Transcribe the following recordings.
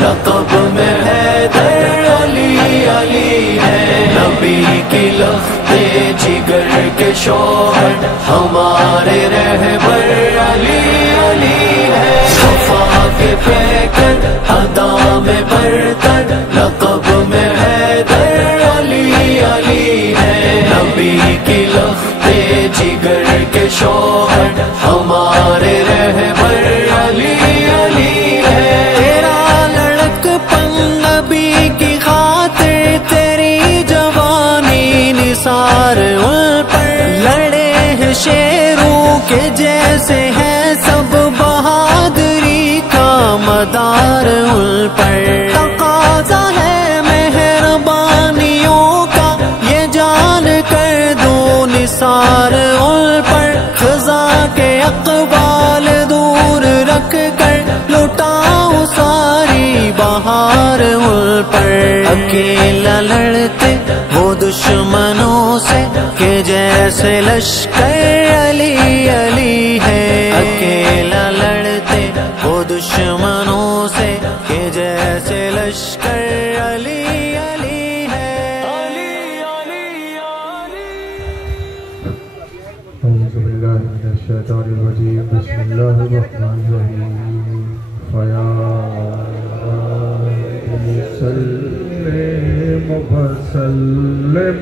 لقب میں حیدر علی علی ہے، نبی کی لخت جگر کے شوہر ہمارے رہبر علی علی ہے، صفا کے پیکر ادا میں برتر لقب میں حیدر علی علی ہے، نبی کی لخت جگر کے شوہر ہمارے رہبر علی علی ہے، نثار ان پر لڑے ہیں شیروں کے جیسے ہیں سب، بہادری کا مدار ان پر تقاضا ہے مہربانیوں کا، یہ جان کر دو نثار ان پر، خزاں کے اقبال دور رکھ کر لٹاؤ ساری بہار ان پر، اکیلا لڑتے وہ دشمنوں سے کہ جیسے لشکر علی علی ہے، اکیلا لڑتے وہ دشمنوں سے کہ جیسے لشکر علی علی ہے، علی علی علی۔ اعوذ باللہ من الشیطان الرجیم، بسم اللہ الرحمن الرحیم، فیا وسلم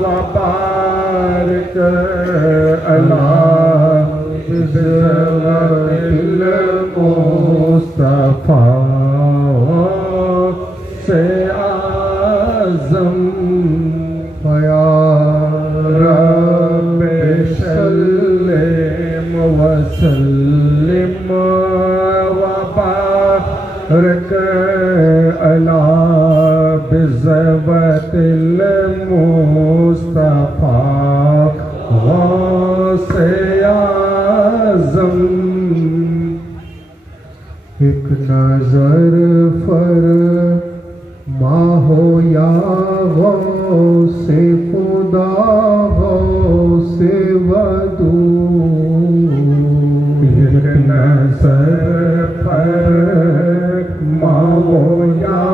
وبارك على المصطفى سے اعظم، فیا رب سلم وسلم وبارك على بزوت المصطفى غوث اعظم، ایک نظر فرما ہو یا غوث خدا غوث ودود، ایک نظر فرما ہو یا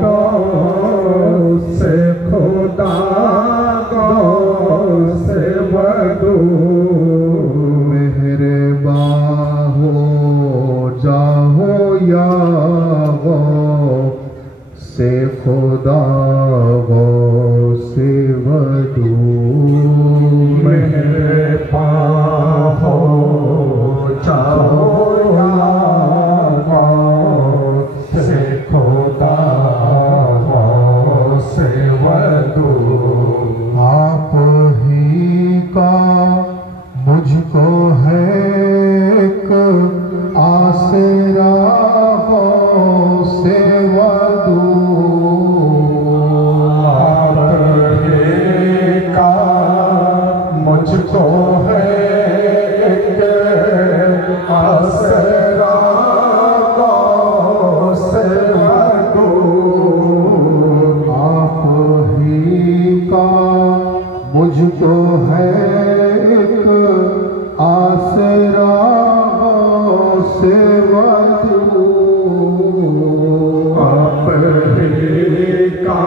غوث خدا غوث ودود، مہربان ہو جاؤ یا غوث خدا غوث ودود، مہربان ہو جاؤ یا غوث خدا غوث ودود، آپ ہی کا مجھ کو ہے ایک آسرا غوث ودود، آپ ہی کا مجھ کو ہے ایک آسرا غوث ودود، آپ ہی کا مجھ کو ہے ایک آسرا غوث ودود، آپ ہی کا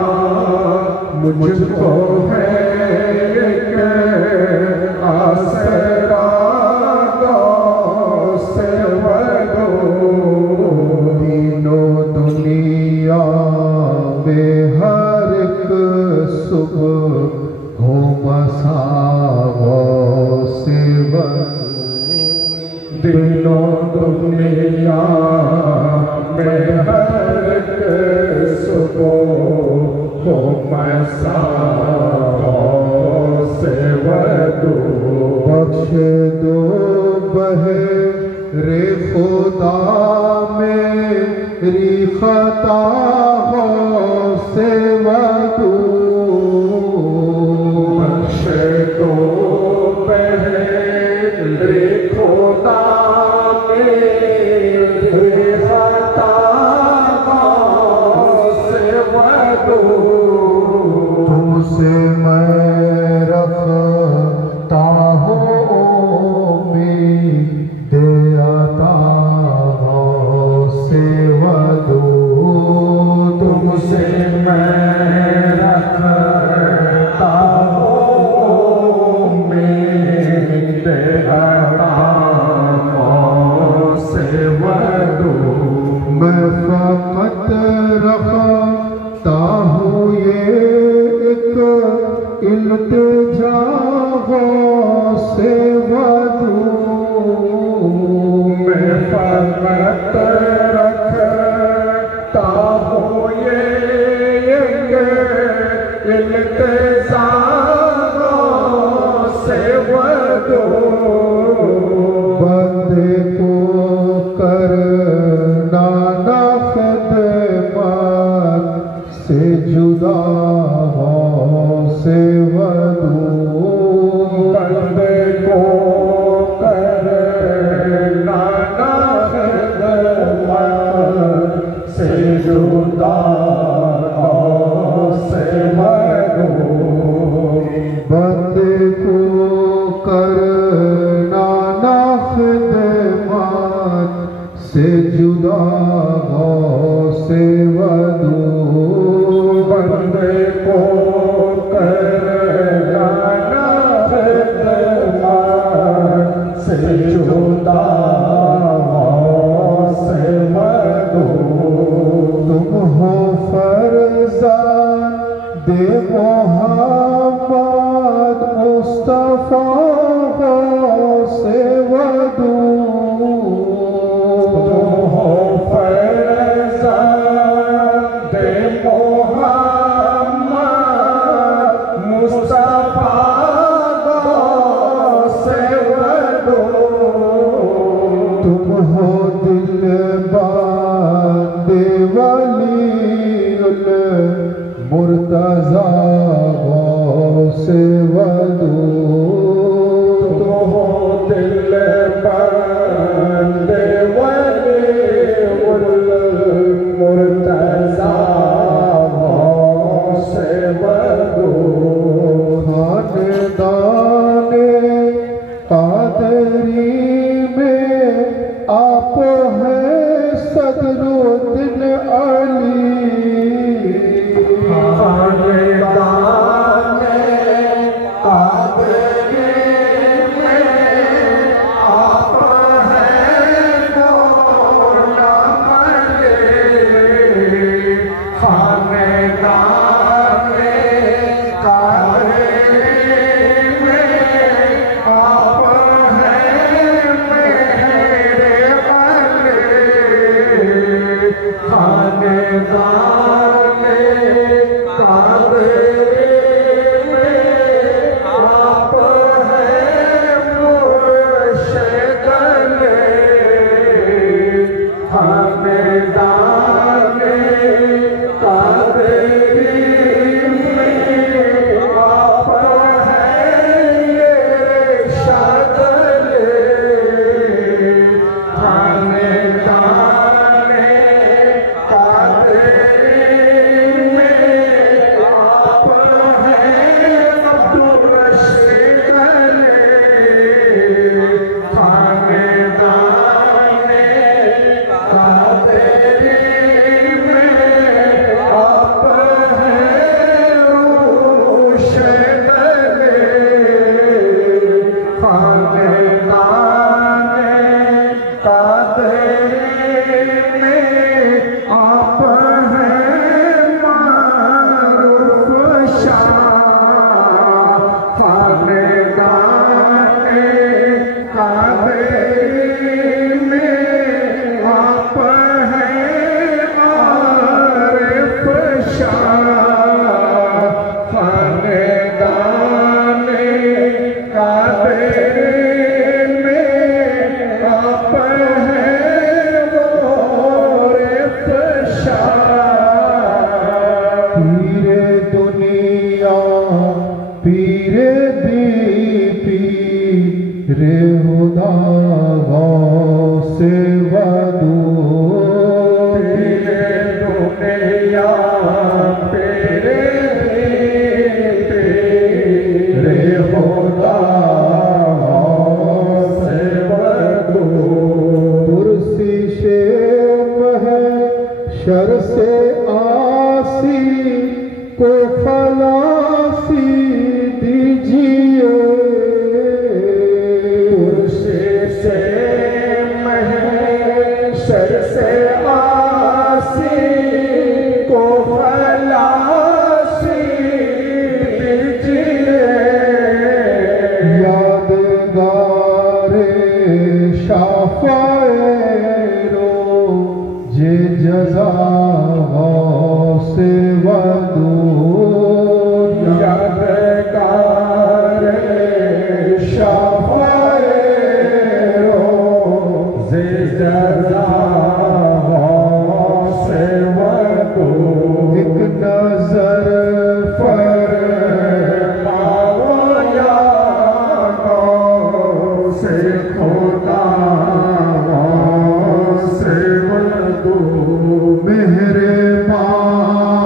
مجھ کو ہے ایک آسرا غوث ودود، تینوں دنیا میں ہر ایک صبح ہو مساء غوث ودود، تینوں دنیا میں ہر ایک صبح ہو مساء غوث ودود، بخش دو بہر خدا میری خطا غوث ودود، تم سے میں رکھتا ہوں امید عطا سے ودود تم سے میں رکھتا ہوں امید عطا سے ودود میں فقط رکھتا ہوں یہ ایک التجا سے ودود میں فقط رکھتا ہوں یہ ایک التجا سے ودود بندے کو کرنا نہ خدمت سے جدا سے ودود بندے کو کرنا نہ خدمت سے جدا سے ودود بندے کو کرنا نہ خدمت سے جدا سے ودود بندے کو کرنا نہ خدمت سے جدا سے ودود تم ہو فرزند محمد مصطفیٰ سے ودود تم ہو فرزند محمد مصطفیٰ سے ودود تم ہو دل بند ولی المرتضیٰ سے ودود تم ہو دل بند ولی المرتضیٰ سے ودود خاندان قادری میں آپ ہیں صدر الدین علی خاندان قادری میں آپ ہیں مولا علی خاندان قادری میں آپ ہیں میرے علی خاندان قادری میں آپ ہیں مرشد علی خاندان قادری میں آپ ہیں ارشاد علی خاندان قادری میں آپ ہیں عبدالرشید علی خاندان قادری میں آپ ہیں روشن علی خاندان قادری میں آپ ہیں معروف شاہ خاندان قادری میں آپ ہیں عارف شاہ خاندان قادری میں آپ ہیں عارف شاہ پیر دنیا پیر دی پیر خدا سے ودود پیر دنیا پیر کو خلاصی دیجیے، کرسی سے محشر سے آسی کو خلاصی دیجیے، یادگار شفاعِ روز جزا غوث ودود، یادگار شفاعِ روز جزا غوث ودود، ایک نظر فرماؤ یا غوث خدا غوث ودود، مہربان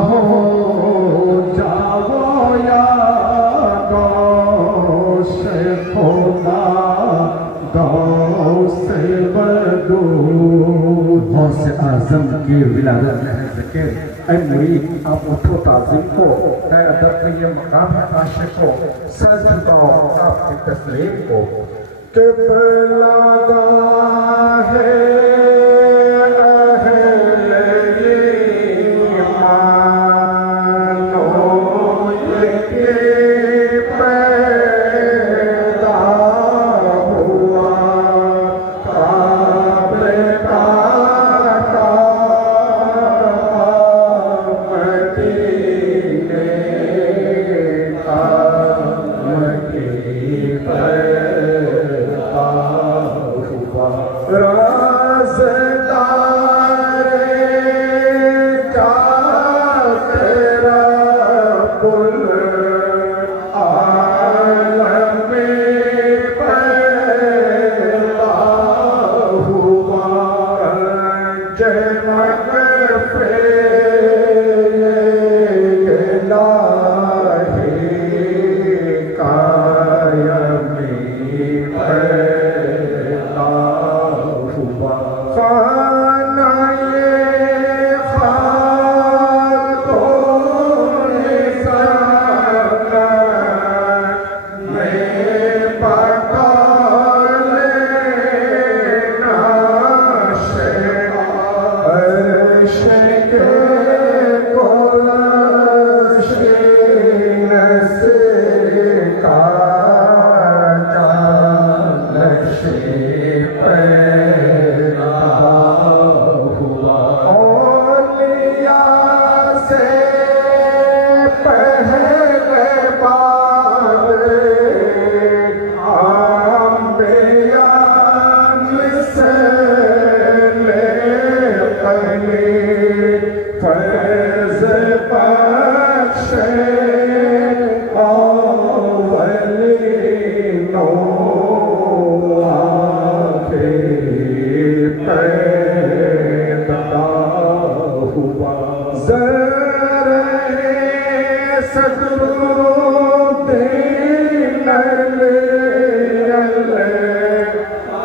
ہو جاؤ یا غوث خدا غوث ودود۔ غوث اعظم کی ولادت میں ہے ذکر، اے مرید آپ اٹھو تعظیم کو، اے ادب میں یہ مقام ہے عاشق کو، سر جھکاؤ آپ کی تسلیم کو، قبلہ گاہ ہے اہل ایمان، یہ پیدا ہوا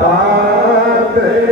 قابل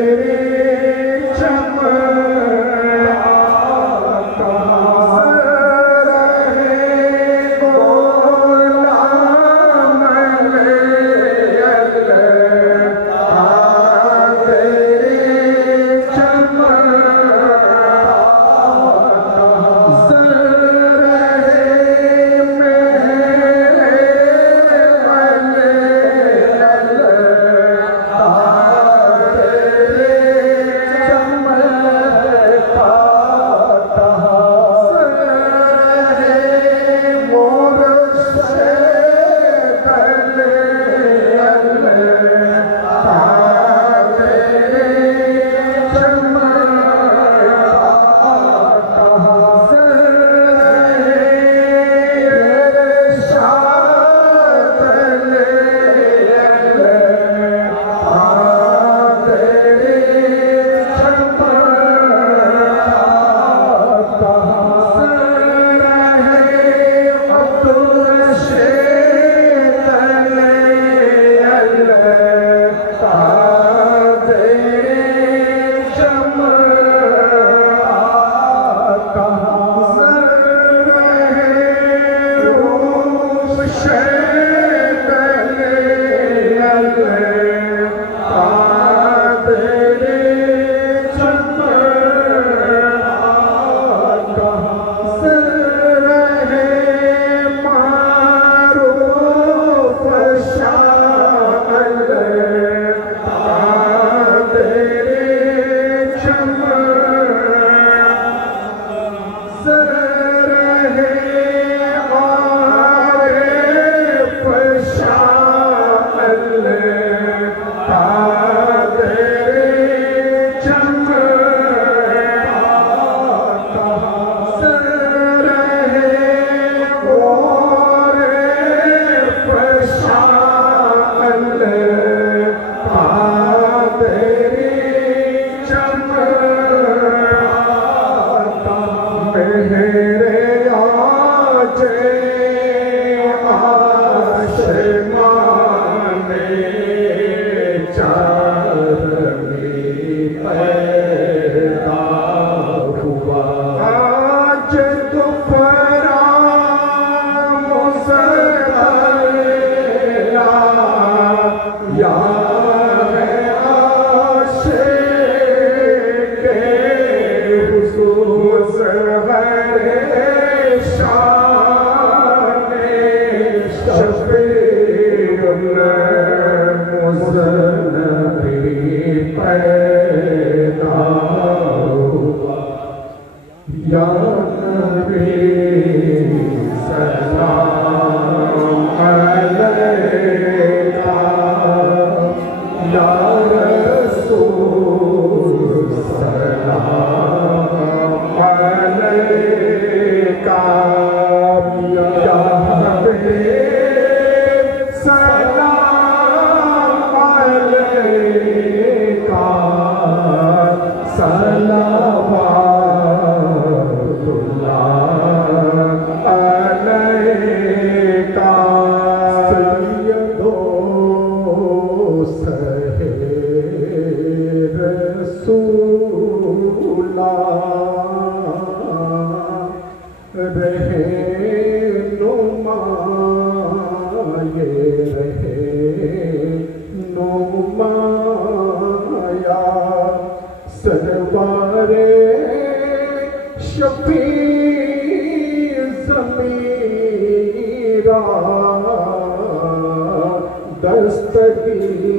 نما یہ رہے نما یا سرور شفیع ضمیرا دستگیر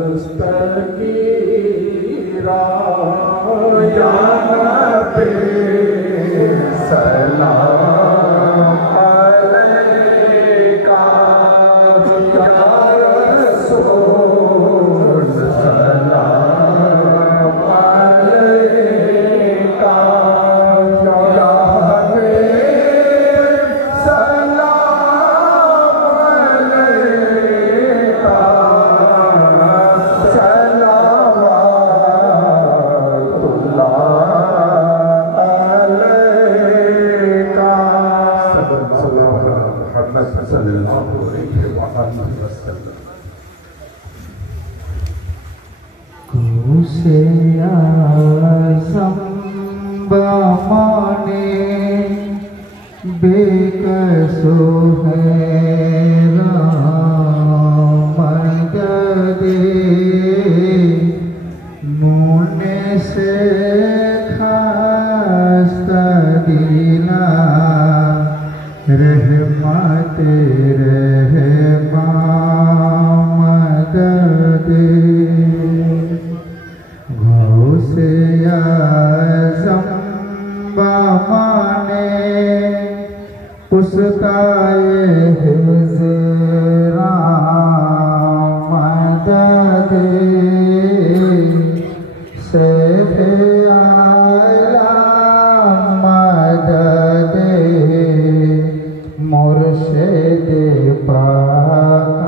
دستگیرا یا نبی سلام علیکہ یا رسول سلام علیکہ یا حبیب سلام علیکہ صلوات اللہ علیکہ صلی اللہ علیہ وسلم. کوسے اعظم بامانے بے کسو حیران مدد مونے سے خاستہ دینا رحمت رحمان مدد غوث اعظم بامانے پستائے حضران مدد سیف اعلیٰ مدد مرشد پاک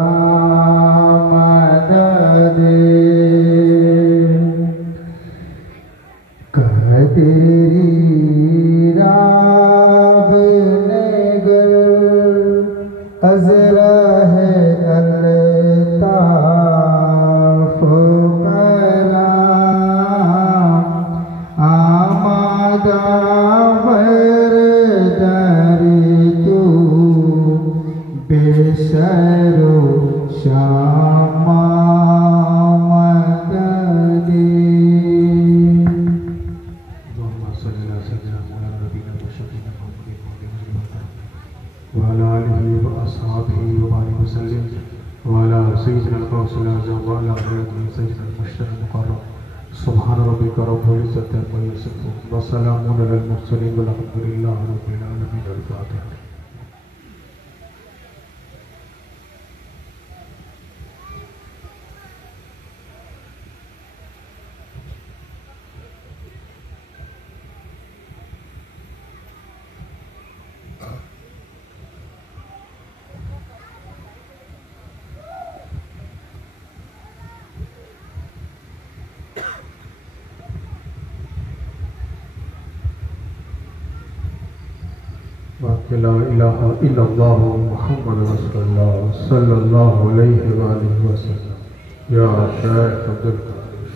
مدد قدری راب نگر ازرہ الطاف کرام آمادہ ورداری تو بے سر و شام مددی. وعلى آله وأصحابه وبارك وسلم وعلى سيدنا الغوث الأعظم وعلى آله سيدنا المشتبه المقرب. سبحان ربك رب العزة عما يصفون وسلام على المرسلين والحمد لله رب العالمين. الفاتحة. لا الہ الا اللہ محمد رسول اللہ صلی اللہ علیہ وآلہ وسلم. یا شیخ عبدالقادر.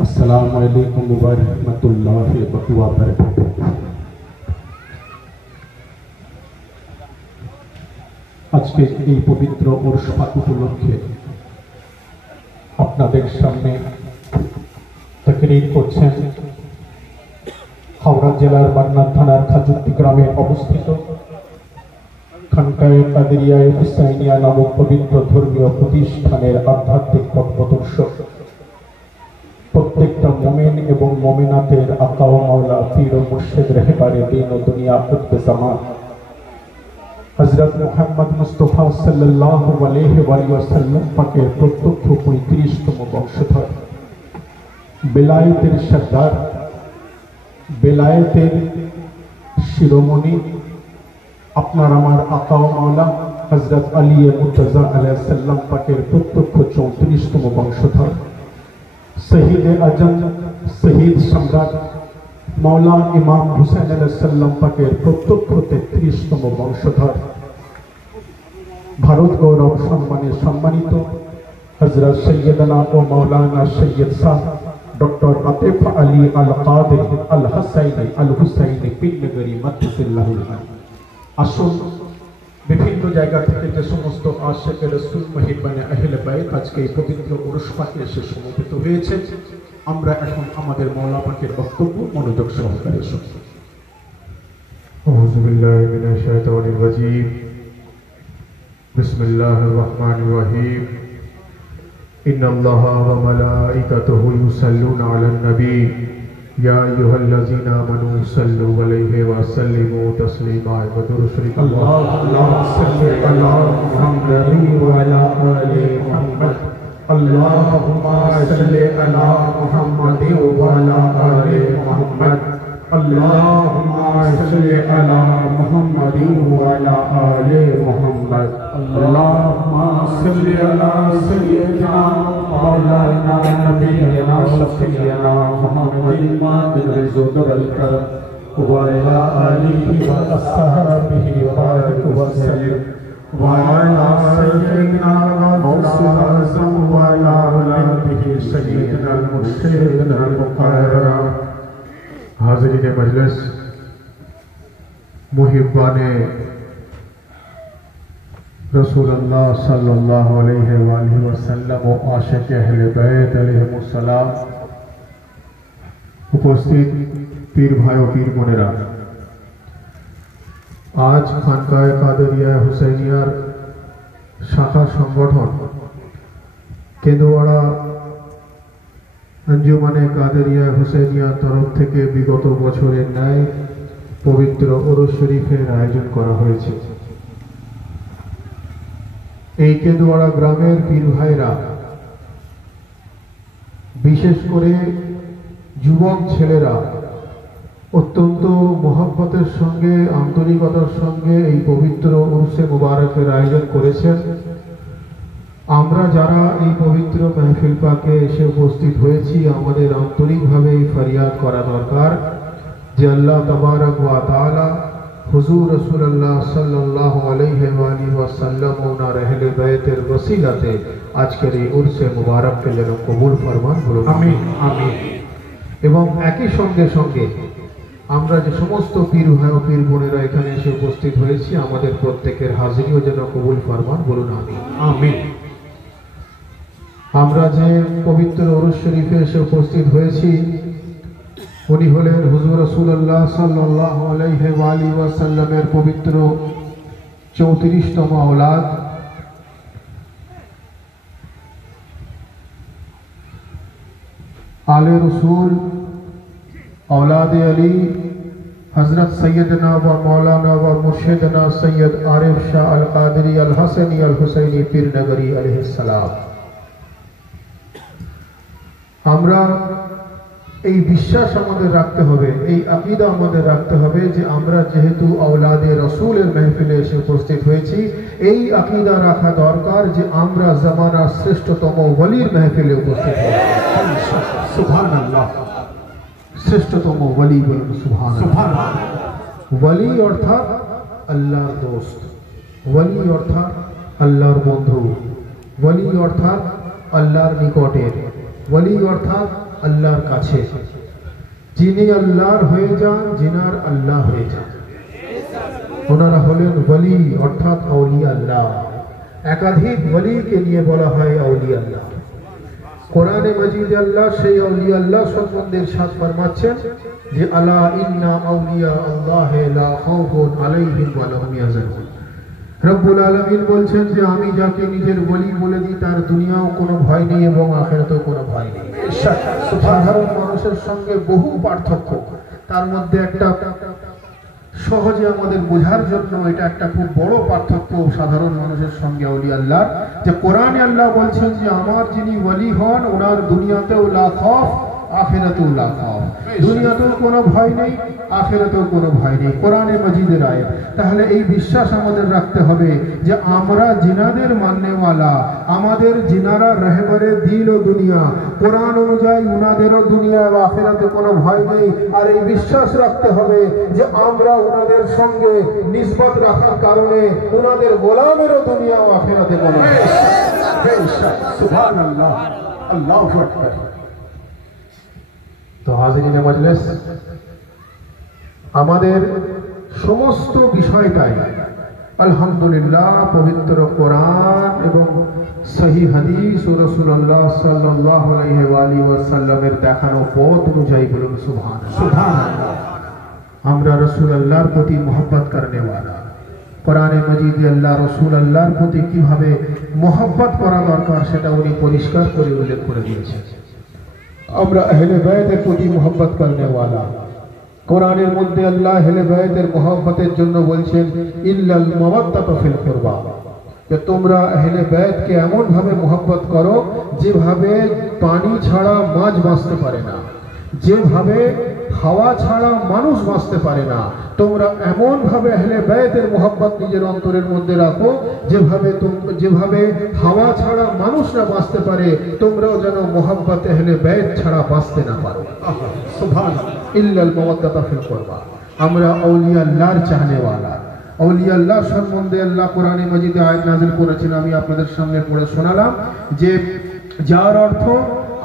السلام علیکم ورحمۃ اللہ وبرکاتہ. আজকে এই পবিত্র উরস পাক উপলক্ষে আপনাদের সামনে তাকরীর করছেন হাওড়া জেলার বাগনান থানার খাজুরটি গ্রামে অবস্থিত খানকায়ে কাদেরিয়ায়ে হুসাইনিয়া নামক পবিত্র ধর্মীয় প্রতিষ্ঠানের আধ্যাত্মিক পথপ্রদর্শক প্রত্যেকটা মোমেন এবং মোমেনাতের আকা ও মাওলা পীর ও মুর্শিদ রহবারে দ্বীন ও দুনিয়া কুতবে জামান হযরত মুহাম্মদ মুস্তাফা সাল্লাল্লাহু আলাইহি ওয়াসাল্লাম পাকের প্রত্যক্ষ 35তম বংশধর বেলায়েতের সরদার বেলায়েতের শিরোমণি আপনার আমার আকা ও মাওলা হযরত আলী মুর্তজা আলাইহিস সালাম পাকের প্রত্যক্ষ 34তম বংশধর শহীদ আজম শহীদ সম্রাট মাওলা ইমাম হুসাইন আলাইহিস সালাম পাকের প্রত্যক্ষ 33তম বংশধর ভারত গৌরব সম্মানে সম্মানিত হযরত সৈয়দনা ও মাওলানা সৈয়দ শাহ ডক্টর আতিফ আলী আল কাদের আল হাসাইনি আল হুসাইনি পিননগরী মাদ্দাসাল্লাহুল আলী। আসুন বিভিন্ন জায়গা থেকে যে সমস্ত আশিকে রাসূল মুহিব্বানে আহলে বাইত আজকে এই পবিত্র উরুস পাকে এসে সমবেত হয়েছে, আমরা এখন আমাদের মাওলা পাকের বক্তব্য মনোযোগ সহকারে শুনি। أعوذ بالله من الشيطان الرجيم بسم الله الرحمن الرحيم إن الله وملائكته يصلون على النبي يا أيها الذين آمنوا صلوا عليه وسلموا تسليما اللهم صل على محمد وعلى آل محمد اللهم صل على محمد وعلى آل محمد اللهم صل على محمد وعلى آل محمد اللهم صل على سيدنا مولانا نبينا شفيعنا محمد بن الجود والكرم وعلى آله وأصحابه وبارك وسلم وعلى سيدنا مولانا وعلى آله سيدنا المرشد المقرر। हाज़रीन मजलिस, मुहिब्बाने रसूलुल्लाह सल्लल्लाहु अलैहि वसल्लम व आशिक अहले बैत अलैहिमुस्सलाम, उपस्थित पीर भाइयों पीर बोनेरा, आज खानकाए कादरिया हुसैनियार शाखा संगठन केंदुवाड़ा अंजुमाने कादरिया हुसैनिया तरफ থেকে বিগত বছরের ন্যায় পবিত্র উরুস শরীফের আয়োজন করা হয়েছে। এই কেন্দুয়াড়া গ্রামের পীর ভাইরা বিশেষ করে যুবক ছেলেরা অত্যন্ত মহব্বতের সঙ্গে আন্তরিকতার সঙ্গে এই পবিত্র উরুসে মুবারকের আয়োজন করেছেন। আমরা যারা এই পবিত্র মাহফিল পাকে এসে উপস্থিত হয়েছি, আমাদের আন্তরিকভাবে ফরিয়াদ করা দরকার যে আল্লাহ তাবারক ওয়া তাআলা হুজুর রাসূলুল্লাহ সাল্লাল্লাহু আলাইহি ওয়াসাল্লাম ওনার আহলে বাইতের ওসিলাতে আজকের এই উরসে মুবারককে যেন কবুল ফরমান, বলুন আমিন আমিন। এবং একই সঙ্গে সঙ্গে আমরা যে সমস্ত পীর ভাই ও পীর বোনেরা এখানে এসে উপস্থিত হয়েছি, আমাদের প্রত্যেকের হাজিরিও যেন কবুল ফরমান, বলুন আমিন আমিন। আমরা যে পবিত্র উরুস শরীফে এসে উপস্থিত হয়েছি, উনি হলেন হুজুর রাসূলুল্লাহ সাল্লাল্লাহু আলাইহি ওয়াসাল্লামের পবিত্র 34তম औलाद आले रसूल औलाद अली हजरत सैयदना व मौलाना व मुर्शिदना सैयद आरिफ शाह अल कादरी अल हसनी अल हुसैनी पीर नगरी अलैहिस्सलाम। আমরা এই বিশ্বাস আমাদের রাখতে হবে, এই আকীদা আমাদের রাখতে হবে যে আমরা যেহেতু আওলাদে রাসূলের মাহফিলে এসে উপস্থিত হয়েছি, এই আকীদা রাখা দরকার যে আমরা জামানার শ্রেষ্ঠতম ওলির মাহফিলে উপস্থিত হয়েছি। সুবহানাল্লাহ, শ্রেষ্ঠতম ওলি বলুন সুবহানাল্লাহ। ওলি অর্থাৎ আল্লাহর দোস্ত, ওলি অর্থাৎ আল্লাহর বন্ধু, ওলি অর্থাৎ আল্লাহর নিকটের, ওলি অর্থাৎ আল্লাহর কাছে, যিনি আল্লাহর হয়ে যান, যিনার আল্লাহ হয়ে যান, ওনারা হলেন ওলি অর্থাৎ আউলিয়া আল্লাহ। একাধিক ওলিকে নিয়ে বলা হয় আউলিয়া আল্লাহ। কোরআনে মাজিদে আল্লাহ সেই আউলিয়া আল্লাহ সম্বন্ধে ইরশাদ ফরমাচ্ছেন যে আলা ইন্না আউলিয়া আল্লাহ লা খাউফুন আলাইহিম ওয়া লা হুম ইয়াহজানুন। রব্বুল আলামিন বলছেন যে আমি যাকে নিজের ওলি বলে দিই তার দুনিয়াও কোনো ভয় নেই এবং আখিরাতেও কোনো ভয় নেই। সাধারণ মানুষের সঙ্গে বহু পার্থক্য, তার মধ্যে একটা সহজে আমাদের বোঝার জন্য এটা একটা খুব বড় পার্থক্য সাধারণ মানুষের সঙ্গে আউলিয়া আল্লাহ, যে কোরআনে আল্লাহ বলছেন যে আমার যিনি ওলি হন ওনার দুনিয়াতেও লা খাউফ আখিরাতেও লা খাউফ, দুনিয়াতেও কোনো ভয় নেই আখিরাতেও কোনো ভয় নেই, কোরআনে মাজিদের আয়াত। তাহলে এই বিশ্বাস আমাদের রাখতে হবে যে আমরা জিনাদের মাননেওয়ালা, আমাদের জিনারা রহবরে দিল ও দুনিয়া, কোরআন অনুযায়ী উনাদেরও দুনিয়া ও আখিরাতে কোনো ভয় নেই। আর এই বিশ্বাস রাখতে হবে যে আমরা উনাদের সঙ্গে নিসবত রাখার কারণে উনাদের গোলামেরও দুনিয়া ও আখিরাতে কোনো ভয় নেই। সুবহানাল্লাহ, আল্লাহু আকবার। তো হাজিরিনে মজলিস, আমাদের সমস্ত বিষয়টাই আলহামদুলিল্লাহ পবিত্র কোরআন এবং সহি হাদিস ও রাসূলুল্লাহ সাল্লাল্লাহু আলাইহি ওয়াসাল্লামের দেখানো পথ অনুযায়ী বলুন সুবহানাল্লাহ। আমরা রাসূলুল্লাহর প্রতি মহব্বত করনে वाला, কোরআনে মাজিদে আল্লাহ রাসূলুল্লাহর প্রতি কিভাবে মহব্বত করা দরকার সেটা উনি পরিষ্কার করে উল্লেখ করে দিয়েছেন। আমরা আহলে বাইতের প্রতি মহব্বত করনে वाला, কোরআনের মধ্যে আল্লাহ আহলে বাইতের মহব্বতের জন্য বলছেন ইল্লাল মাওয়াদ্দাতু ফিল কুরবা, যে তোমরা আহলে বাইতকে এমন ভাবে মহব্বত করো যেভাবে পানি ছাড়া মাছ বাঁচতে পারে না, যেভাবে হাওয়া ছাড়া মানুষ বাঁচতে পারে না, তোমরা এমন ভাবে আহলে বাইতের মহব্বত নিজের অন্তরের মধ্যে রাখো যেভাবে হাওয়া ছাড়া মানুষ না বাঁচতে পারে, তোমরাও যেন মহব্বত আহলে বাইত ছাড়া বাঁচতে না পারো। সুবহানাল্লাহ। ইল্লাল মাওয়াদ্দাতু ফিল কুরবা, আমরা আউলিয়া আল্লাহর চাহনে वाला, আউলিয়া আল্লাহ সম্বন্ধে আল্লাহ কোরআনে মাজিদে আয়াত নাযিল করেছেন, আমি আপনাদের সামনে পড়ে শোনালাম, যে যার অর্থ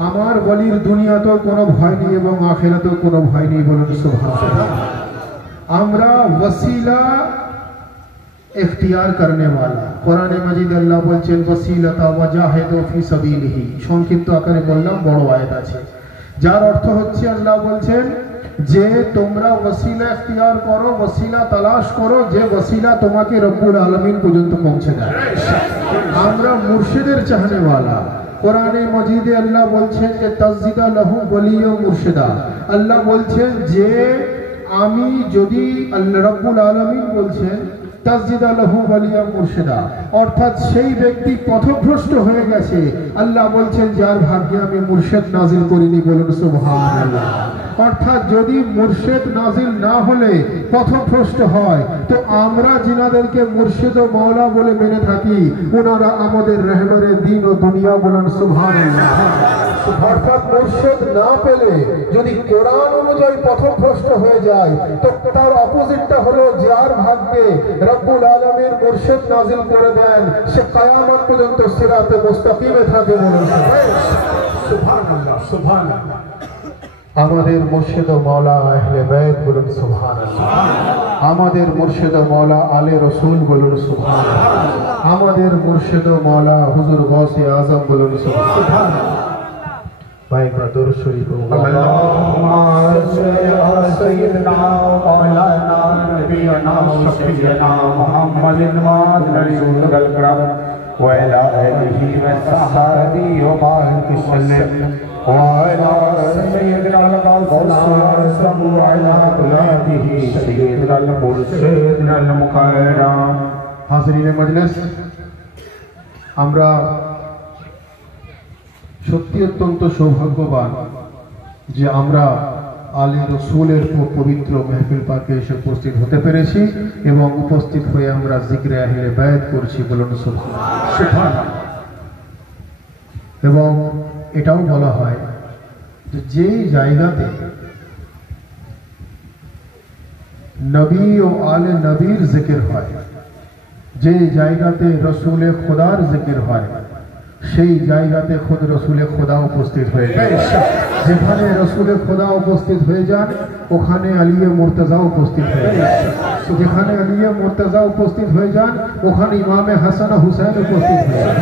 আমার বলির দুনিয়াতেও কোনো ভয় নেই এবং আখিরাতেও কোনো ভয় নেই, বলুন সুবহানাল্লাহ। আমরা ওসিলা ইখতিয়ার করনে वाला, কোরআনে মাজিদে আল্লাহ বলছেন ওসিলাতা ওয়াজাহিদু ফি সাবিলিহি, সংক্ষিপ্ত আকারে বললাম, বড় আয়াত আছে, যার অর্থ হচ্ছে আল্লাহ বলছেন যে তোমরা ওসিলা ইখতিয়ার করো, ওসিলা তালাশ করো, যে ওসিলা তোমাকে রব্বুল আলামিন পর্যন্ত পৌঁছে দেয়। আমরা মুর্শিদের চাহনে वाला, কোরআনে মাজিদে আল্লাহ বলছেন যে তাসজিদা লাহু ওয়ালিয়া মুর্শিদা, আল্লাহ বলছেন যে আমি যদি আল্লাহ রব্বুল আলামিন বলছেন তাসজিদা লাহু ওয়ালিয়া মুর্শিদা, অর্থাৎ সেই ব্যক্তি পথভ্রষ্ট হয়ে গেছে, আল্লাহ বলছেন যার ভাগ্যে আমি মুর্শিদ নাজিল করিনি, বলুন সুবহানাল্লাহ। অর্থাৎ যদি মুর্শিদ নাজিল না হলে পথভ্রষ্ট হয়, তো আমরা যিনাদেরকে মুর্শিদ ও মাওলা বলে মেনে থাকি, ওনারা আমাদের রহবরে দ্বীন ও দুনিয়া, বলুন সুবহানাল্লাহ। অর্থাৎ মুর্শিদ না পেলে যদি কোরআন অনুযায়ী পথভ্রষ্ট হয়ে যায়, তো তার অপোজিটটা হলো যার ভাগ্যে রব্বুল আলামিন মুর্শিদ নাজিল করে দেন, সে কিয়ামত পর্যন্ত সিরাতে মুস্তাকিমে থাকে, বলুন সুবহানাল্লাহ। সুবহানাল্লাহ। আমাদের মুর্শিদ ও মাওলা আহলে বাইত, বলুন সুবহানাল্লাহ। আমাদের মুর্শিদ ও মাওলা আলে রাসূল, বলুন সুবহানাল্লাহ। আমাদের মুর্শিদ ও মাওলা হুজুর গাউসে আজম, বলুন সুবহানাল্লাহ। भाई बदर शरीफ अल्लाहुम्मा सल्ली अला सय्यिदिना मौलाना नबीना शफीना मुहम्मदिन रसूल करम व अला आलिहि व सहाबी व बारिक वसल्लम व अला सय्यिदिना al-Qawsam व अला कुलातिहि सय्यिदिना al-मुर्शिदिना al-मुकर्रम। हाज़रीन मजलिस, আমরা সত্যি অত্যন্ত সৌভাগ্যবান যে আমরা আলী রসুলের পবিত্র মেহফিল পাকে এসে উপস্থিত হতে পেরেছি এবং উপস্থিত হয়ে আমরা জিকরে আহলে বাইত করছি, বলুন সুবহানাল্লাহ। এবং এটাও বলা হয় যে যেই জায়গাতে নবী ও আলে নবীর জিকির হয়, যে জায়গাতে রসুলে খোদার জিকির হয়, সেই জায়গাতে খুদ রসুলে খোদা উপস্থিত হয়ে যায়। যেখানে রসুলে খোদা উপস্থিত হয়ে যান, ওখানে আলিয়ে মুর্তজা উপস্থিত হয়ে যায়। যেখানে আলিয়ে মুর্তজা উপস্থিত হয়ে যান, ওখানে ইমামে হাসান হুসাইন উপস্থিত হয়ে যান।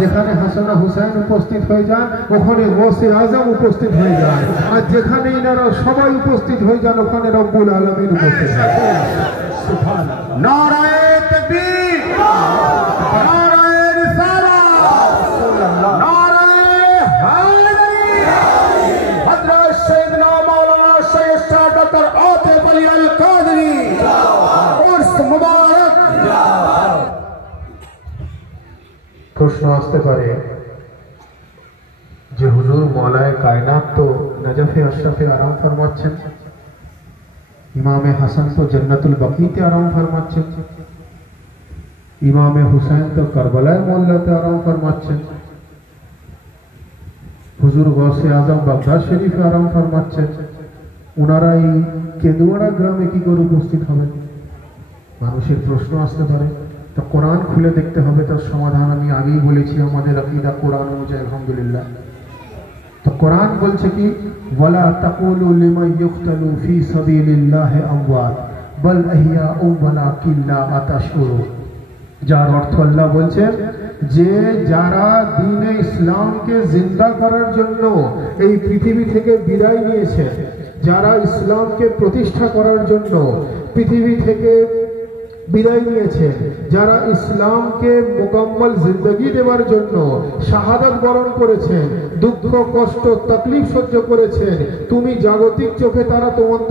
যেখানে হাসান হুসাইন উপস্থিত হয়ে যান, ওখানে গৌসে আজম উপস্থিত হয়ে যান। আর যেখানে ইনারা সবাই উপস্থিত হয়ে যান, ওখানে রব্বুল আলামিন উপস্থিত হয়ে যান। সুবহানাল্লাহ। नाराए तकबीर, नाराए रिसालत, नाराए हैदरी, हज़रत सैयदना मौलाना सैयद डॉक्टर आतिफ अली अल कादरी उर्स मुबारक। প্রশ্ন আসতে পারে যে হুজুর মওলায়ে কায়নাত তো নজফে আশরাফে আরাম ফরমাচ্ছেন, ইমামে হাসান তো জান্নাতুল বাকিতে আরাম ফরমাচ্ছেন, ইমামে হুসাইন তো কারবালায় মোহল্লাতে আরাম ফরমাচ্ছেন, হুজুর গৌসে আজম বাগদাদ শরীফে আরাম ফরমাচ্ছেন, ওনারা এই কেন্দুয়াড়া গ্রামে কি করে উপস্থিত হবেন? মানুষের প্রশ্ন আসতে পারে। তো কোরআন খুলে দেখতে হবে, তার সমাধান আমি আগেই বলেছি, আমাদের আকীদা কোরআন অনুযায়ী আলহামদুলিল্লাহ। তো কোরআন বলছে কি ওয়ালা তাকুলু লিমান ইউকতালু ফি সাবিলিল্লাহি আমওয়াত বাল আহইয়াউ ওয়ালাকিন লা তাশউরুন। যার অর্থ আল্লাহ বলছেন যে যারা দ্বীনে ইসলামকে জিন্দা করার জন্য এই পৃথিবী থেকে বিদায় নিয়েছে, যারা ইসলামকে প্রতিষ্ঠা করার জন্য পৃথিবী থেকে বিদায় নিয়েছে, যারা ইসলামকে মোকাম্মল জিন্দগি দেওয়ার জন্য শাহাদাত বরণ করেছেন, দুঃখ কষ্ট তাকলিফ সহ্য করেছেন, তুমি জাগতিক চোখে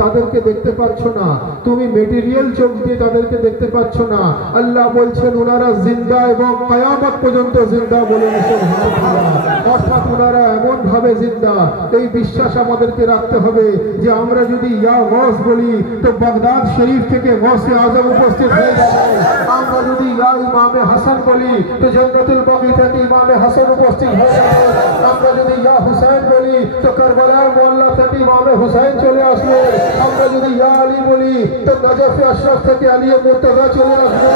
তাদেরকে দেখতে পাচ্ছ না, তুমি মেটেরিয়াল চোখ দিয়ে তাদেরকে দেখতে পাচ্ছ না, আল্লাহ বলছেন ওনারা জিন্দা এবং কিয়ামত পর্যন্ত জিন্দা বলে অর্থাৎ ওনারা এমন ভাবে জিন্দা। এই বিশ্বাস আমাদেরকে রাখতে হবে যে আমরা যদি ইয়া গস বলি তো বাগদাদ শরীফ থেকে গসে আজম উপস্থিত হয়ে যাবে, আমরা যদি ইয়া ইমামে হাসান বলি তো জান্নাতুল বাকি থেকে ইমামে হাসান উপস্থিত হয়ে যাবে, আমরা যদি ইয়া হুসাইন বলি তো কারবালার মোহল্লা থেকে ইমামে হুসাইন চলে আসবে, আমরা যদি ইয়া আলী বলি তো নজফে আশরাফ থেকে আলী মুর্তজা চলে আসবে,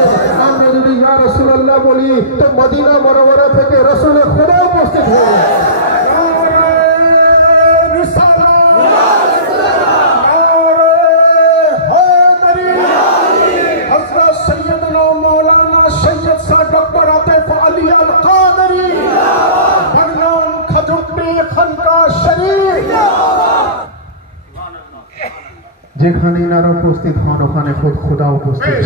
আমরা যদি ইয়া রাসূলুল্লাহ বলি তো মদিনা মুনাওয়ারা থেকে রাসূল খুদা উপস্থিত হবে। যেখানে ইনারা উপস্থিত হন ওখানে খোদা উপস্থিত,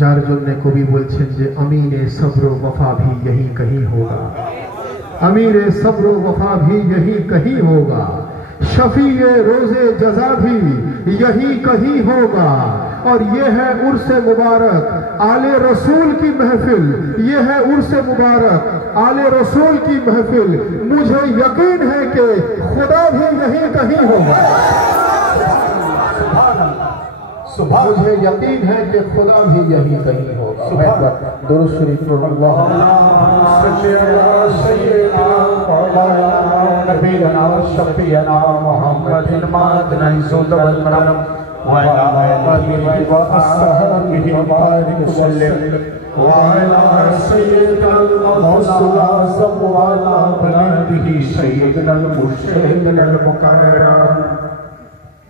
যার জন্য কবি বলছেন যে আমিনে সব্র वफा भी यही कहीं होगा, अमीरे सब्र वफा भी यही कहीं होगा, शफीए रोजे जजा भी यही कहीं होगा। और ये है उर्से मुबारक आले रसूल की महफिल, ये है उर्से मुबारक आले रसूल की महफिल, मुझे यकीन है कि खुदा भी यही कहीं होगा, मुझे यकीन है कि खुदा भी यही कहीं होगा। दुरूद शरीफ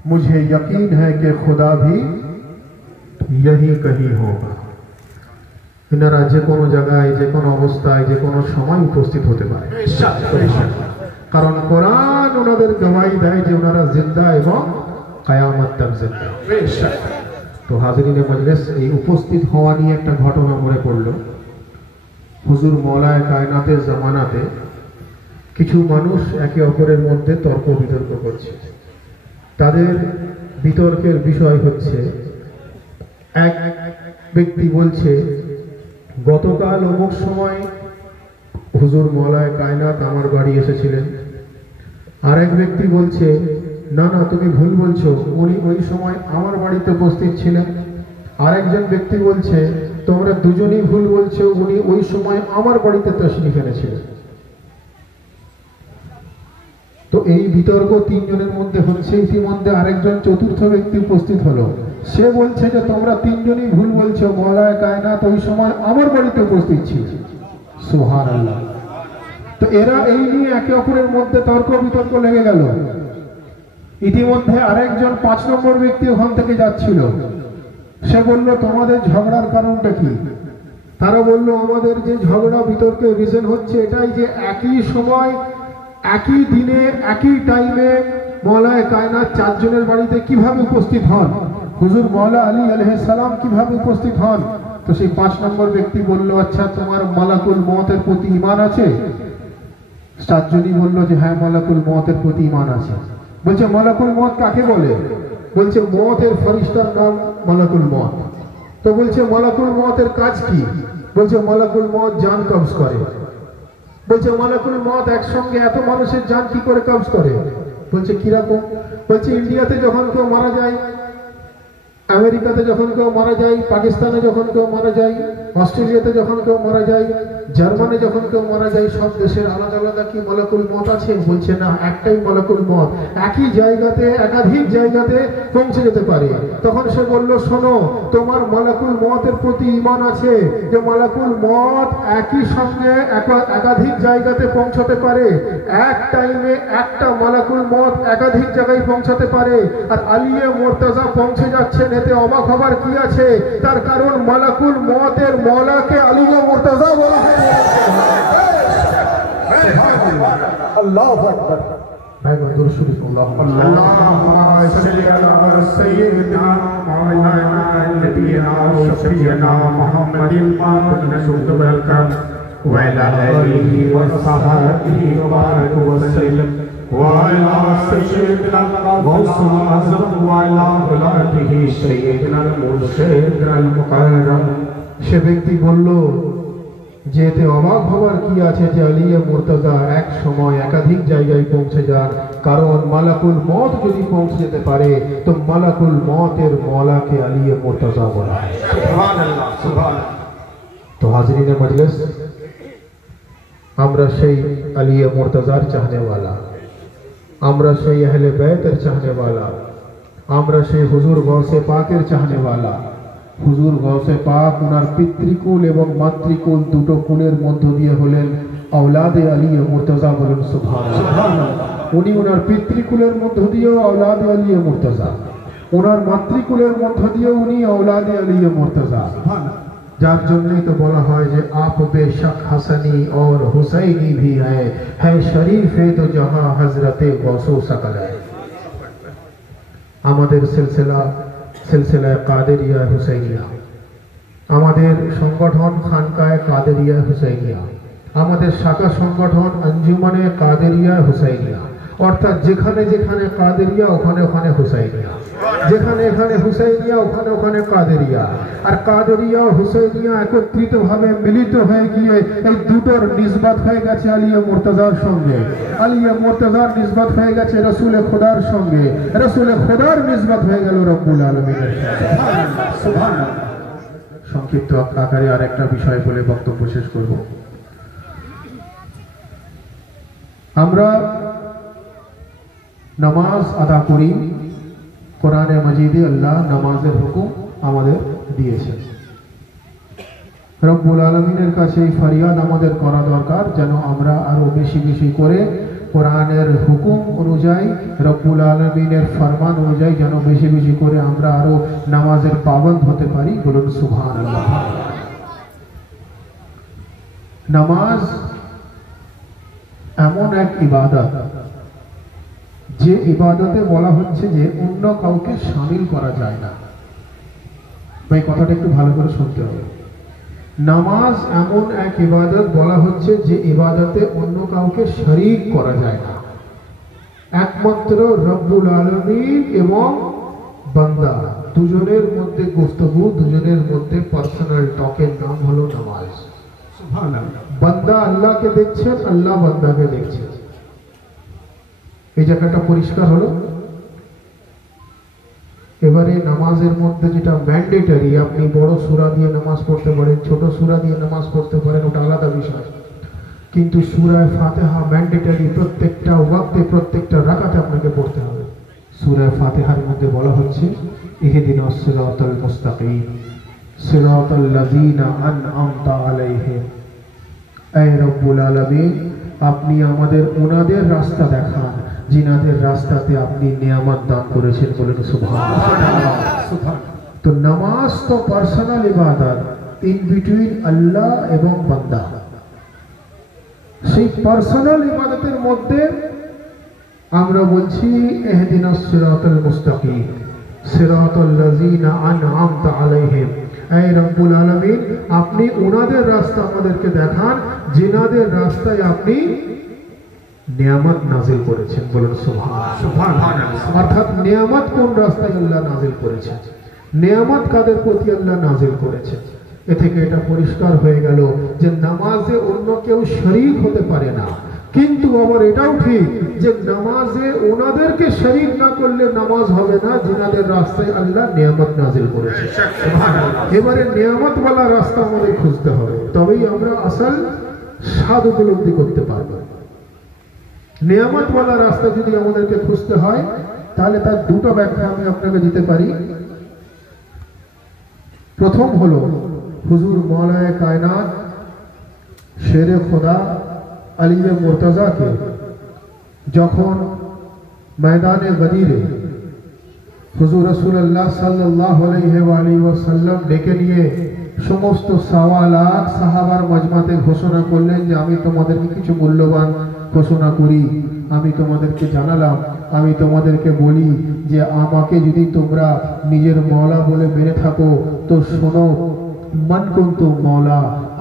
मुझे यकीन है कि खुदा भी यही कहीं होगा। इनारा जे कोनो जगह जे कोनो अवस्थाय जे कोनो समय उपस्थित होते पारे, कारण कुरान उनादेर गवाही देय जे उनारा जिंदा एवं कियामत तक जिंदा। तो हाजिरिने मजलिस এই উপস্থিত হওয়া নিয়ে একটা ঘটনা মনে পড়ল। হুজুর মওলায়ে কায়নাতের জামানাতে কিছু মানুষ একে অপরের মধ্যে তর্ক বিতর্ক করছে। তাদের বিতর্কের বিষয় হচ্ছে, এক ব্যক্তি বলছে গতকাল অমুক সময় হুজুর মওলায়ে কায়নাত আমার বাড়ি এসেছিলেন। আরেক ব্যক্তি বলছে না না তুমি ভুল বলছো, উনি ওই সময় আমার বাড়িতে উপস্থিত ছিলেন। আরেকজন ব্যক্তি বলছে তোমরা দুজনেই ভুল বলছো, উনি ওই সময় আমার বাড়িতে তাশরিফ এনেছিলেন। তো এই বিতর্ক তিনজনের মধ্যে হচ্ছে, ইতিমধ্যে আরেকজন চতুর্থ ব্যক্তি উপস্থিত হলো। সে বলছে যে তোমরা তিনজনই ভুল বলছো, মওলায়ে কায়নাত ওই সময় আমার বাড়িতে উপস্থিত ছিল। সুবহানাল্লাহ। তো এরা এই নিয়ে একে অপরের মধ্যে তর্ক বিতর্ক লেগে গেল। ইতিমধ্যে আরেকজন 5 নম্বর ব্যক্তি ওখান থেকে যাচ্ছিল। সে বলল তোমাদের ঝগড়ার কারণটা কি? তারা বলল আমাদের যে ঝগড়া বিতর্কের রিজন হচ্ছে এটাই যে একই সময় একই দিনে একই টাইমে মওলায়ে কায়নাত 4 জনের বাড়িতে কিভাবে উপস্থিত হন, হুজুর মওলা আলী আলাইহিস সালাম কিভাবে উপস্থিত হন। তো সেই 5 নম্বর ব্যক্তি বলল আচ্ছা তোমার মালাকুল মওতের প্রতি ঈমান আছে? 7 জনই বলল যে হ্যাঁ মালাকুল মওতের প্রতি ঈমান আছে। বলছে মালাকুল মওত কাকে বলে? বলছে মওতের ফেরেশতার নাম মালাকুল মওত। তো বলছে মালাকুল মওতের কাজ কি? বলছে মালাকুল মওত জান কবজ করে। বলছে মালাকুল মওত একসঙ্গে এত মানুষের জান কি করে কবজ করে? বলছে কিরকম? বলছে ইন্ডিয়াতে যখন কেউ মারা যায়, আমেরিকাতে যখন কেউ মারা যায়, পাকিস্তানে যখন কেউ মারা যায়, অস্ট্রেলিয়াতে যখন কেউ মারা যায়, জার্মানি যখন কেউ মারা যায়, সব দেশের আলাদা আলাদা কি মালাকুল মওত আছে? বলছে না, একটাই মালাকুল মওত একই জায়গাতে একাধিক জায়গাতে পৌঁছে যেতে পারে। তখন সে বলল শোনো তোমার মালাকুল মওতের প্রতি ঈমান আছে যে মালাকুল মওত একই সঙ্গে একাধিক জায়গাতে পৌঁছতে পারে, এক টাইমে একটা মালাকুল মত একাধিক জায়গায় পৌঁছাতে পারে, আর আলিয়ে মুর্তজা পৌঁছে যাচ্ছেন, এতে অবাক হবার কি আছে? তার কারণ মালাকুল মতের মওলাকে আলিয়ে মুর্তজা বলা হয়। আল্লাহু আকবার। ভাই দরুদ শরীফ আল্লাহুম্মা সাল্লি আলা সাইয়্যিদিনা মাওলানা নবিয়িনা ওয়া শাফিয়িনা মুহাম্মাদিন মা'আল কাম ওয়া আলা আলিহি ওয়া সাহবিহি ওয়া বারাকা ওয়া সাল্লাম ওয়া আলা সাইয়্যিদিনা গাউসুল আযম ওয়া আলা আওলাদিহি সাইয়্যিদিনা মুরশিদুল মুকাররম। সে ব্যক্তি বলল যে এতে অবাক হবার কি আছে যে আলিয়ে মুর্তজা এক সময় একাধিক জায়গায় পৌঁছে যান, কারণ মালাকুল মত যদি পৌঁছে যেতে পারে তো মালাকুল মতের মওলাকে আলিয়ে মুর্তজা বলা হয়। সুবহানাল্লাহ, সুবহানাল্লাহ। তো হাজরিনে মজলিস, আমরা সেই আলিয়ে মুর্তজার চাহনেওয়ালা, আমরা সেই আহলে বাইতের চাহনেওয়ালা, আমরা সেই হুজুর গৌসে পাকের চাহনেওয়ালা। হুজুর গৌসে পাক ওনার পিতৃকুল এবং মাতৃকুল দুটো কুলের মধ্য দিয়ে হলেন আওলাদে আলিয়ে মুর্তজা। বলুন সুবহানাল্লাহ। উনি ওনার পিতৃকুলের মধ্য দিয়েও আওলাদে আলিয়ে মুর্তজা, ওনার মাতৃকুলের মধ্য দিয়েও উনি আওলাদে আলিয়ে মুর্তজা। যার জন্যই তো বলা হয় যে আপ বেশক হাসানি और হুসাইনি भी है शरीफ है तो जहां हजरते गौसो सकल है। আমাদের সিলসিলায়ে কাদেরিয়া হুসাইনিয়া, আমাদের সংগঠন খানকায়ে কাদেরিয়া হুসাইনিয়া, আমাদের শাখা সংগঠন আঞ্জুমানে কাদেরিয়া হুসাইনিয়া, অর্থাৎ যেখানে যেখানে কাদেরিয়া ওখানে ওখানে হুসাইনিয়া, যেখানে এখানে হুসাইনিয়া ওখানে ওখানে কাদেরিয়া। আর কাদেরিয়া হুসাইনিয়া একত্রিতভাবে মিলিত হয়ে গিয়ে এই দুটোর নিসবত হয়ে গেছে আলিয়ে মুর্তজার সঙ্গে, আলিয়ে মুর্তজার নিসবত হয়ে গেছে রাসূলে খোদার সঙ্গে, রাসূলে খোদার নিসবত হয়ে গেল রব্বুল আলামিনের সঙ্গে। সুবহানাল্লাহ। সংক্ষিপ্ত আকারে আরেকটা বিষয় বলে বক্তব্য শেষ করব। আমরা নামাজ আদা করি, কোরআনে মাজিদে আল্লাহ নামাজের হুকুম আমাদের দিয়েছেন। রব্বুল আলামিনের কাছে ফরিয়াদ আমাদের করা দরকার যেন আমরা আরো বেশি বেশি করে কোরআনের হুকুম অনুযায়ী, রব্বুল আলামিনের ফরমান অনুযায়ী যেন বেশি বেশি করে আমরা আরো নামাজের পাবন্দ হতে পারি। বলুন সুবহানাল্লাহ। নামাজ এমন এক ইবাদত যে ইবাদতে বলা হচ্ছে যে অন্য কাউকে শামিল করা যায় না। ভাই কথাটা একটু ভালো করে শুনতে হবে। নামাজ এমন এক ইবাদত বলা হচ্ছে যে ইবাদতে অন্য কাউকে শরীক করা যায় না, একমাত্র রব্বুল আলামিন এবং বান্দা দুজনের মধ্যে গুফতগু, দুজনের মধ্যে পার্সোনাল টকের নাম হলো নামাজ। সুবহানাল্লাহ। বান্দা আল্লাহকে দেখছেন, আল্লাহ বান্দাকে দেখছেন। এই জায়গাটা পরিষ্কার হলো। এবারে নামাজের মধ্যে যেটা ম্যান্ডেটরি, আপনি বড় সূরা দিয়ে নামাজ পড়তে পারেন, ছোট সূরা দিয়ে নামাজ পড়তে পারেন, ওটা আলাদা বিষয়। কিন্তু সূরা ফাতিহা ম্যান্ডেটরি, প্রত্যেকটা ওয়াক্তে প্রত্যেকটা রাকাতে আপনাকে পড়তে হবে। সূরা ফাতিহার মধ্যে বলা হচ্ছে ইহদিনাস সিরাতাল মুস্তাকিম সিরাতাল লাযিনা আনআমতা আলাইহিম। হে রব্বুল আলামিন, আপনি আমাদের ওনাদের রাস্তা দেখান जिनाদের রাস্তাতে আপনি নিয়ামত দান করেছেন। বলেন সুবহানাল্লাহ। তো নামাজ তো পার্সোনাল ইবাদত, ইন বিটুইন আল্লাহ এবং বান্দা। সেই পার্সোনাল ইবাদতের মধ্যে আমরা বলছি ইহদিনাস সিরাতাল মুস্তাকিম সিরাতাল লাযিনা আনআমতা আলাইহিম। হে রব্বুল আলামিন, আপনি ওনাদের রাস্তা আমাদেরকে দেখান जिनाদের রাস্তায় আপনি নিয়ামত নাজিল করেছেন। বলেন সুবহানাল্লাহ। অর্থাৎ নিয়ামত কোন রাস্তায় আল্লাহ নাজিল করেছেন, নিয়ামত কাদের প্রতি আল্লাহ নাজিল করেছেন। এ থেকে এটা পরিষ্কার হয়ে গেল যে নামাজে অন্য কেউ শরীক হতে পারে না, কিন্তু আবার এটাও ঠিক যে নামাজে ওনাদেরকে শরীক না করলে নামাজ হবে না जिनाদের রাস্তায় আল্লাহ নিয়ামত নাজিল করেছেন। এবারে নিয়ামত ওয়ালা রাস্তা আমাদের খুঁজতে হবে, তবেই আমরা আসল স্বাদ উপলব্ধি করতে পারবো। নিয়ামত ওয়ালা রাস্তা যদি আমাদেরকে খুঁজতে হয় তাহলে তার দুটো ব্যাখ্যা আমি আপনাকে দিতে পারি। প্রথম হলো হুজুর মাওলায়ে কায়নাত শেরে খোদা আলিয়ে মুর্তজাকে যখন ময়দানে গদিরে হুজুর রাসূলুল্লাহ সাল্লাল্লাহু আলাইহি ওয়াসাল্লাম ডেকে নিয়ে সমস্ত 1.25 লাখ সাহাবার মজমাতে ঘোষণা করলেন যে আমি তোমাদেরকে কিছু মূল্যবান ঘোষণা করি, আমি তোমাদেরকে জানালাম, আমি তোমাদেরকে বলি যে আমাকে যদি তোমরা নিজের মওলা বলে মেনে থাকো তো শোনো, মান কুনতু মওলা,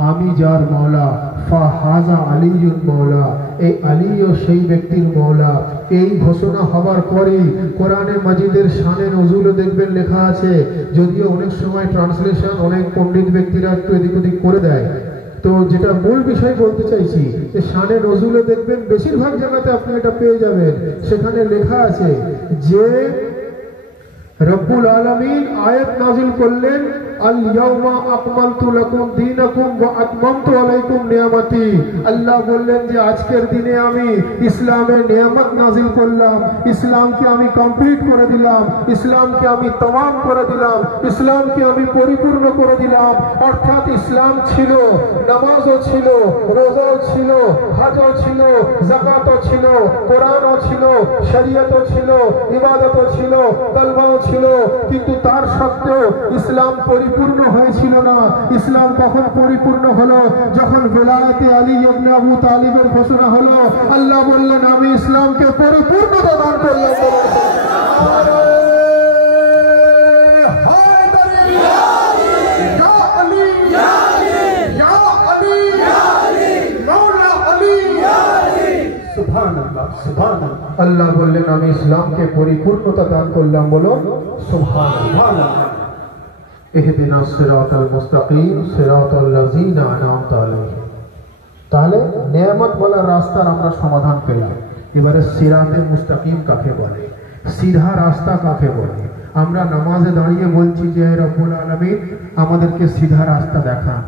আমি যার মওলা, ফাহাজা আলিয়ুল মওলা, এই আলীও সেই ব্যক্তির মওলা। এই ঘোষণা হবার পরে কোরআনে মাজিদের শানে নজুল দেখবেন লেখা আছে, যদিও অনেক সময় ট্রান্সলেশন অনেক পণ্ডিত ব্যক্তিরা একটু এদিক ওদিক করে দেয়। তো যেটা মূল বিষয় বলতে চাইছি যে শানে নজুলে দেখবেন বেশিরভাগ জায়গাতে আপনি এটা পেয়ে যাবেন, সেখানে লেখা আছে যে রব্বুল আলামিন আয়াত নাযিল করলেন, আল ইয়াউমা আকমালতু লাকুম দীনাকুম ওয়া আতমামতু আলাইকুম নিয়ামতি। আল্লাহ বললেন যে আজকের দিনে আমি ইসলামে নিয়ামত নাযিল করলাম, ইসলামকে আমি কমপ্লিট করে দিলাম, ইসলামকে আমি तमाम করে দিলাম, ইসলামকে আমি পরিপূর্ণ করে দিলাম। অর্থাৎ ইসলাম ছিল, নামাজও ছিল, রোজাও ছিল, হজও ছিল, যাকাতও ছিল, কোরআনও ছিল, শরীয়তও ছিল, ইবাদতও ছিল, কলমাও ছিল, কিন্তু তার সত্ত্বেও ইসলাম পরিপূর্ণ হয়েছিল না। ইসলাম কখন পরিপূর্ণ হলো? যখন বেলায়েতে আলী ইবনে আবু তালিবের ঘোষণা হলো। আল্লাহ বললেন আমি ইসলামকে পরিপূর্ণতা দান করলাম। আল্লাহ বললেন আমি ইসলামকে পরিপূর্ণতা দান করলাম, বলো সুবহানাল্লাহ। ইহদিনাস সিরাতাল মুস্তাকিম সিরাতাল লাযিনা আনআমতা আলাইহিম। তাহলে নেয়ামত বলা রাস্তার আমরা সমাধান পেলাম। এবারে সিরাতে মুস্তাকিম কাকে বলে, সিধা রাস্তা কাকে বলে? আমরা নামাজে দাঁড়িয়ে বলছি যে রব্বুল আলামিন আমাদেরকে সিধা রাস্তা দেখান।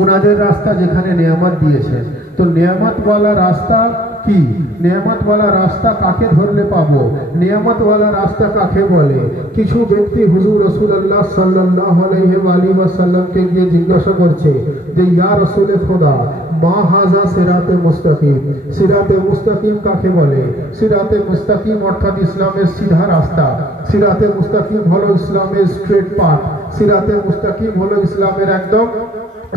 ওনাদের রাস্তা যেখানে নেয়ামত দিয়েছেন, তো নেয়ামত বলা রাস্তা কি? নেয়ামত ওয়ালা রাস্তা কাকে ধরলে পাবো? নেয়ামত ওয়ালা রাস্তা কাকে বলে? কিছু ব্যক্তি হুজুর রাসূলুল্লাহ সাল্লাল্লাহু আলাইহি ওয়াসাল্লামকে গিয়ে জিজ্ঞাসা করছে যে ইয়া রাসূলে খোদা, মা হাযা সিরাতে মুস্তাকিম, সিরাতে মুস্তাকিম কাকে বলে? সিরাতে মুস্তাকিম অর্থাৎ ইসলামের সিধা রাস্তা। সিরাতে মুস্তাকিম হলো ইসলামের স্ট্রেট পাথ। সিরাতে মুস্তাকিম হলো ইসলামের একদম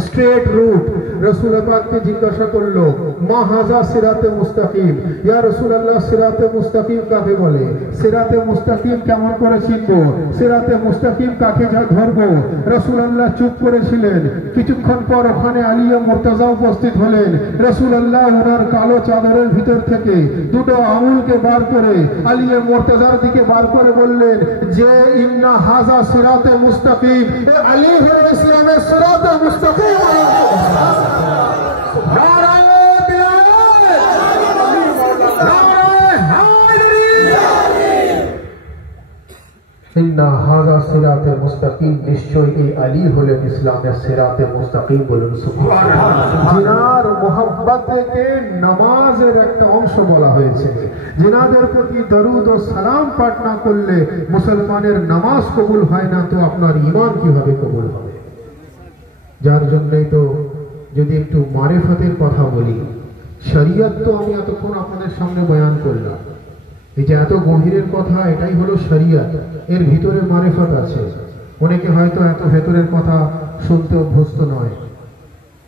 স্ট্রেট রুট। রাসূল পাককে জিজ্ঞাসা করলো মা হাযা সিরাতে মুস্তাকিম, ইয়া রাসূলুল্লাহ সিরাতে মুস্তাকিম কাকে বলে? সিরাতে মুস্তাকিম কেমন করে চিনবো? সিরাতে মুস্তাকিম কাকে যা ধরবো? রাসূলুল্লাহ চুপ করেছিলেন। কিছুক্ষণ পর ওখানে আলিয়া মুর্তাজা উপস্থিত হলেন। রাসূলুল্লাহ ওনার কালো চাদরের ভিতর থেকে দুটো আঙুলকে বার করে আলিয়া মুর্তাজার দিকে বার করে বললেন যে ইন্না হাযা সিরাতে মুস্তাকিম, আলী হলো ইসলামের সিরাতে মুস্তাকিম। নিশ্চয় এই আলী হলেন ইসলামের সিরাতে মুস্তাকিম। বলুন সুবহানাল্লাহ। জিনার মুহাব্বতকে নামাজের একটা অংশ বলা হয়েছে। জিনাদের প্রতি দরুদ ও সালাম পাঠ না করলে মুসলমানের নামাজ কবুল হয় না, তো আপনার ঈমান কিভাবে কবুল হবে? যার জন্যই তো যদি একটু মারিফতের কথা বলি, শরীয়ত তো আমি এতক্ষণ আপনাদের সামনে বয়ান করলাম। এই যে এত গভীরের কথা, এটাই হলো শরীয়ত। এর ভিতরে মারিফত আছে। অনেকে হয়তো এত ভেতরের কথা শুনতে অভ্যস্ত নয়।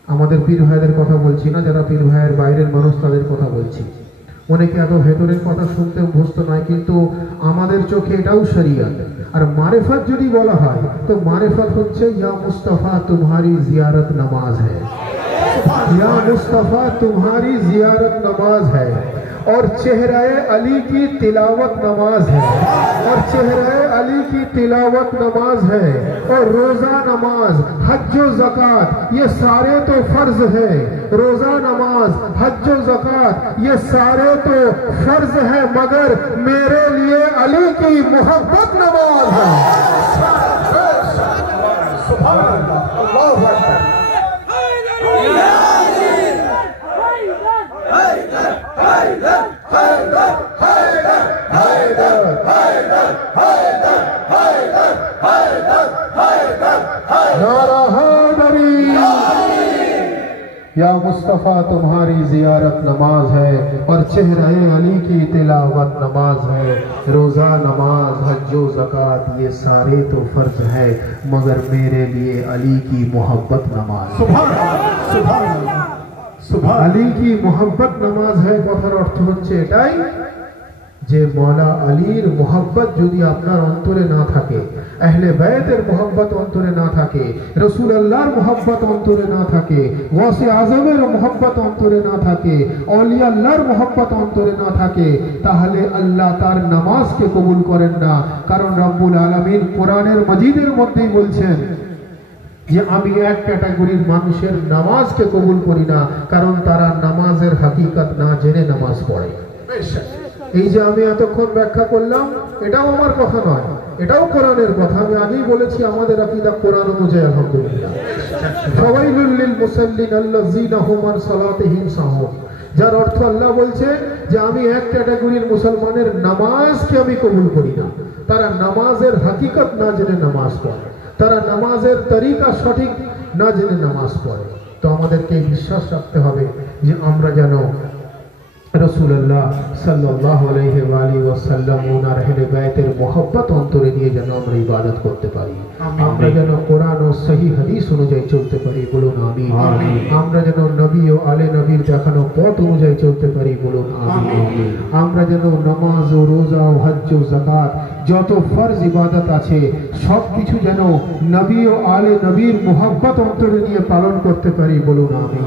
আমাদের পীর ভাইদের কথা বলছি না, যারা পীর ভাইয়ের বাইরের মানুষ তাদের কথা বলছি। অনেকে এত ভেতরের কথা শুনতে অভ্যস্ত নয়, কিন্তু আমাদের চোখে এটাও শরীয়ত। আর মারিফত যদি বলা হয় তো মারিফত হচ্ছে ইয়া মুস্তাফা तुम्हारी जियारत नमाज है, या मुस्तफा तुम्हारी जियारत नमाज है, और चेहरे अली की तिलावत नमाज है, और चेहरे अली की तिलावत नमाज है, और रोजा नमाज, हज व ज़कात ये सारे तो फर्ज है। रोजा नमाज, हज व ज़कात ये सारे तो फर्ज है, मगर मेरे लिए अली की मोहब्बत नमाज है। सुभान अल्लाह, अल्लाहु अकबर। या मुस्तफ़ा तुम्हारी जियारत नमाज है और चेहरे अली की तिलावत नमाज है। रोज़ा नमाज हज्जो ज़कात ये सारे तो फ़र्ज है, मगर मेरे लिए अली की मोहब्बत नमाज। अली की मोहब्बत नमाज है। কথার অর্থ হচ্ছে এটাই যে মওলা আলীর মোহব্বত যদি আপনার অন্তরে না থাকে, আহলে বাইতের মোহব্বত অন্তরে না থাকে, রাসূলুল্লাহর মোহব্বত অন্তরে না থাকে, গাউসে আজমের মোহব্বত অন্তরে না থাকে, আউলিয়া আল্লাহর মোহব্বত অন্তরে না থাকে, তাহলে আল্লাহ তার নামাজকে কবুল করেন না। কারণ রব্বুল আলামিন কোরআনের মাজিদের মধ্যেই বলছেন যে আমি এক ক্যাটাগরির মানুষের নামাজকে কবুল করি না, কারণ তারা নামাজের হাকিকত না জেনে নামাজ পড়ে। এই যে আমি এতক্ষণ ব্যাখ্যা করলাম, এটাও আমার কথা নয়, এটাও কোরআনের কথা। আমি আগেই বলেছি আমাদের আকীদা কোরআন অনুযায়ী আলহামদুলিল্লাহ। ফাওয়াইলুল লিল মুসাল্লিন আল্লাযীনা হুম আন সালাতিহিম সাহুন, যার অর্থ আল্লাহ বলছে যে আমি এক ক্যাটাগরির মুসলমানের নামাজকে আমি কবুল করি না, তারা নামাজের হাকিকত না জেনে নামাজ পড়ে, তারা নামাজের তরিকা সঠিক না জেনে নামাজ পড়ে। তো আমাদেরকে বিশ্বাস রাখতে হবে যে আমরা যেন রাসূলুল্লাহ সাল্লাল্লাহু আলাইহি ওয়া আলিহি ওয়াসাল্লাম ওনার আহলে বাইতের মোহব্বত অন্তরে নিয়ে যেন আমরা ইবাদত করতে পারি, আমরা যেন কোরআন ও সহিহ হাদিস অনুযায়ী চলতে পারি, বলুন আমিন। আমরা যেন নবী ও আলে নবীর দেখানো পথ অনুযায়ী চলতে পারি, বলুন আমিন। আমরা যেন নামাজ ও রোজা ও হজ্জ ও যাকাত যত ফরজ ইবাদত আছে সব কিছু যেন নবী ও আলে নবীর মোহব্বত অন্তরে নিয়ে পালন করতে পারি, বলুন আমিন।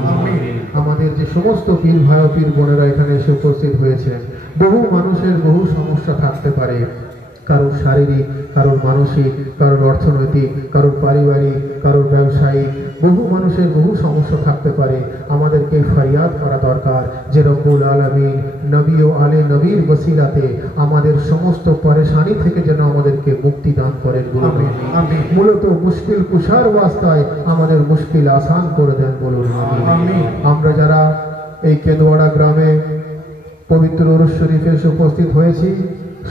আমাদের যে সমস্ত পীর ভাই ও পীর বোনেরা এখানে এসে উপস্থিত হয়েছেন, বহু মানুষের বহু সমস্যা থাকতে পারে, কারোর শারীরিক, কারোর মানসিক, কারোর অর্থনৈতিক, কারোর পারিবারিক, কারোর ব্যবসায়িক, বহু মানুষের বহু সমস্যা থাকতে পারে। আমাদেরকে ফরিয়াদ করা দরকার যে রব্বুল আলামিন নবী ও আলে নবীর ওসিলাতে আমাদের সমস্ত পরেশানি থেকে যেন আমাদেরকে মুক্তি দান করেন, বলুন আমিন। মূলত মুশকিল কুশার ওয়াস্তায় আমাদের মুশকিল আসান করে দেন, বলুন আমিন। আমরা যারা এই কেদোয়াড়া গ্রামে পবিত্র উরুস শরীফে এসে উপস্থিত হয়েছি,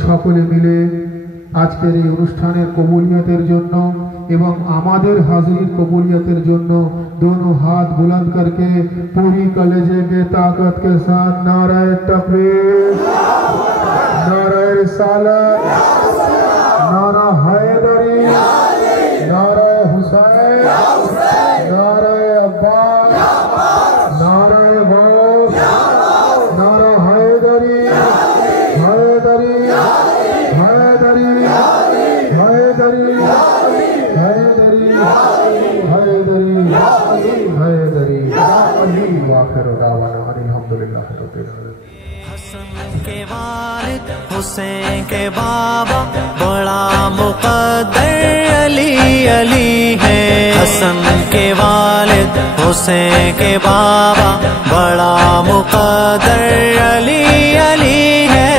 সকলে মিলে আজকের এই অনুষ্ঠানের কবুলিয়তের জন্য এবং আমাদের হাজির কবুলিয়তের জন্য दोनों हाथ बुलंद करके पूरी कलेजे के ताकत के साथ नाराए तकबीर, नाराए रिसालत, नारा हैदरी, नाराए हुसैन, नाराए अब्बास, नाराए गौस, नारा हैदरी, हैदरी, हैदरी, हैदरी, हैदरी, हैदरी, हैदरी। वाखिर दावाना अल्हम्दुलिल्लाह रब्बिल आलमीन। हसन के वालिद हुसैन के बाबा बड़ा मुक़द्दर अली अली है। हसन के वालिद हुसैन के बाबा बड़ा मुक़द्दर अली अली है।